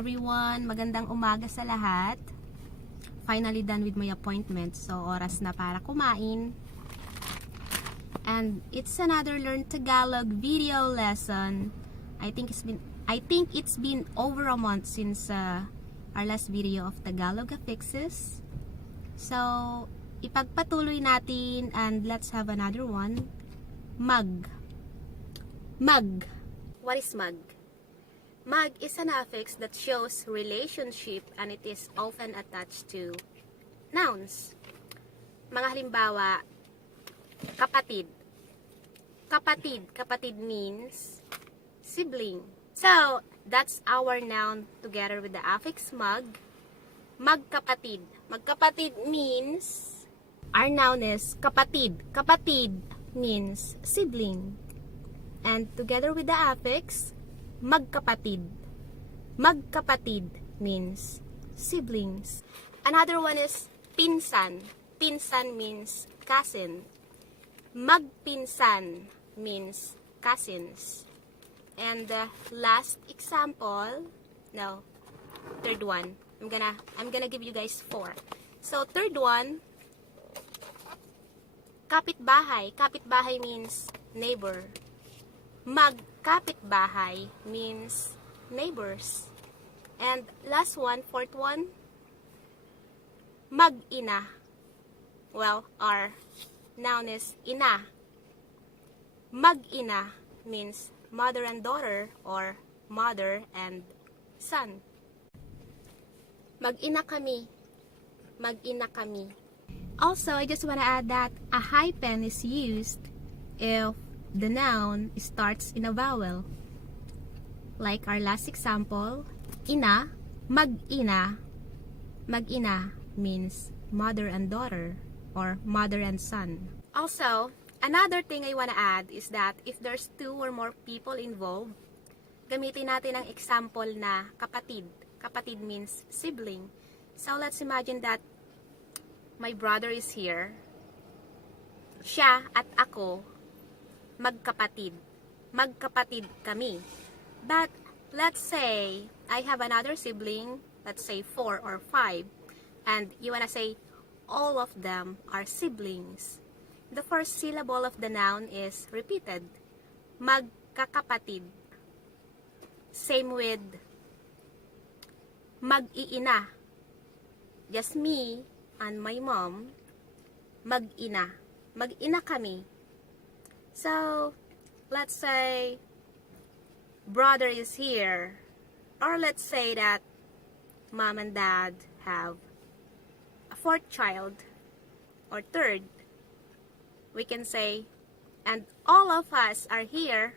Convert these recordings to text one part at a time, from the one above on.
everyone! Magandang umaga sa lahat. Finally done with my appointment. So, oras na para kumain. And it's another Learn Tagalog video lesson. I think it's been over a month since our last video of Tagalog Affixes. So, ipagpatuloy natin and let's have another one. Mag. Mag. What is mag? Mag is an affix that shows relationship and it is often attached to nouns. Mga halimbawa, kapatid. Kapatid. Kapatid means sibling. So, that's our noun together with the affix mag. Magkapatid. Magkapatid means, our noun is kapatid. Kapatid means sibling. And together with the affix, magkapatid. Magkapatid means siblings. Another one is pinsan. Pinsan means cousin. Magpinsan means cousins. And the last example, third one. I'm gonna give you guys 4. So third one, kapitbahay. Kapitbahay means neighbor. Magkapitbahay means neighbors. And last one, fourth one, Mag-iina. Well, our noun is ina. Mag-iina means mother and daughter or mother and son. Mag-ina kami. Mag-ina kami. Also, I just want to add that a hyphen is used if the noun starts in a vowel. Like our last example, ina, mag-ina. Mag-ina means mother and daughter or mother and son. Also, another thing I want to add is that if there's 2 or more people involved, gamitin natin ang example na kapatid. Kapatid means sibling. So, let's imagine that my brother is here. Siya at ako, magkapatid. Magkapatid kami. But, let's say, I have another sibling, let's say 4 or 5, and you wanna say, all of them are siblings. The first syllable of the noun is repeated. Magkakapatid. Same with mag-iina. Just me and my mom, mag-ina. Mag-ina kami. So, let's say, brother is here. Or let's say that mom and dad have a 4th child or 3rd. We can say, and all of us are here,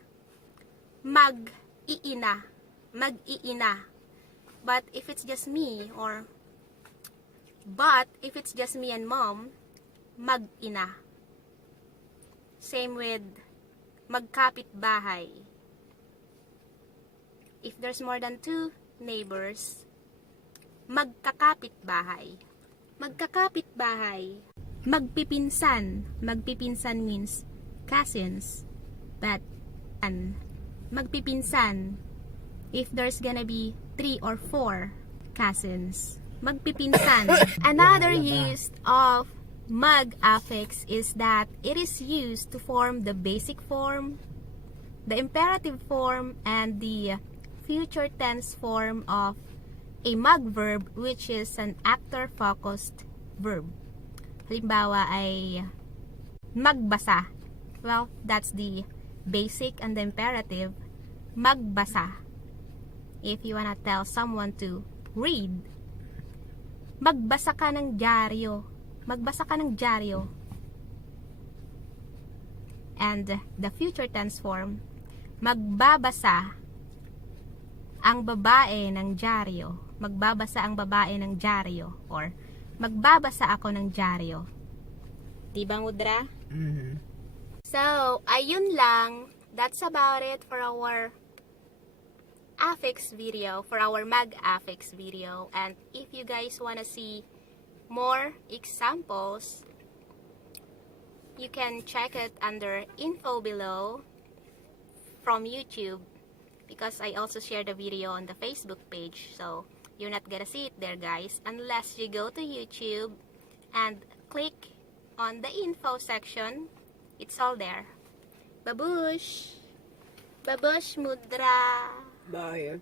mag-iina. Mag-iina. But if it's just me and mom, mag-ina. Same with magkapitbahay. If there's more than 2 neighbors, magkakapitbahay. Magkakapitbahay. Magpipinsan. Magpipinsan means cousins. But, magpipinsan. If there's gonna be 3 or 4 cousins, magpipinsan. Another use of Mag Affix is that it is used to form the basic form, the imperative form, and the future tense form of a mag verb, which is an actor-focused verb. Halimbawa ay magbasa. Well, that's the basic and the imperative. Magbasa. If you wanna tell someone to read, magbasa ka ng dyaryo. Magbasa ka ng dyaryo. And the future tense form, magbabasa ang babae ng dyaryo. Magbabasa ang babae ng dyaryo. Or, magbabasa ako ng dyaryo. Diba, Mudra? Mm-hmm. So, ayun lang. That's about it for our affix video, for our Mag Affix video. And if you guys want to see more examples, you can check it under info below from YouTube. because I also share the video on the Facebook page. So you're not gonna see it there, guys, unless you go to YouTube and click on the info section. It's all there. Babush! Babush Mudra! Bye.